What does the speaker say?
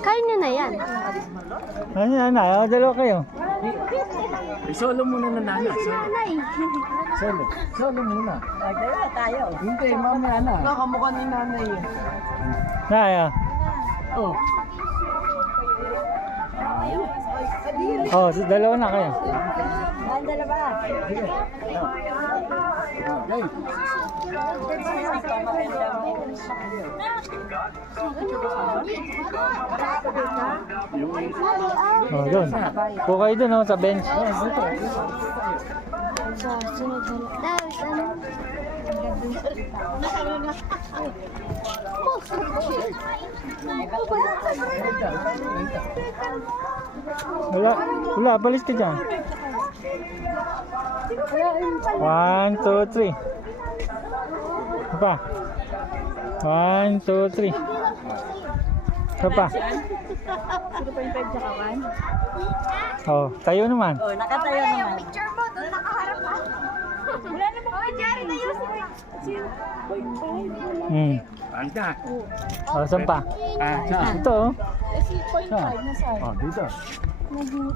Kain nyo na yan. Ano yan na? Dalawa kayo. Solo muna na nana. Nanay. Solo. Solo muna. Dalawa tayo. Hindi, mamaya na. Nakamukha ni nanay yun. Naya. Oh. Oh, dalawa na kayo. Ang dalawa. Sige. Okay. Oh, doon. Po kayo doon, oh, sa bench. Sa sunod na. Wala, balis ka dyan. 1, 2, 3. Apa? 1, 2, 3. Apa? Sino pa yung 5 sa kawan? Oh, tayo naman. Oh, nakatayo naman. Picture mo, doon nakaharap ka. Wala namang kunyari na yun. Anda. Oh, saan pa? Ah, saan? Ito, oh. Si point 5 na saan? Oh, dito. Nag-igo.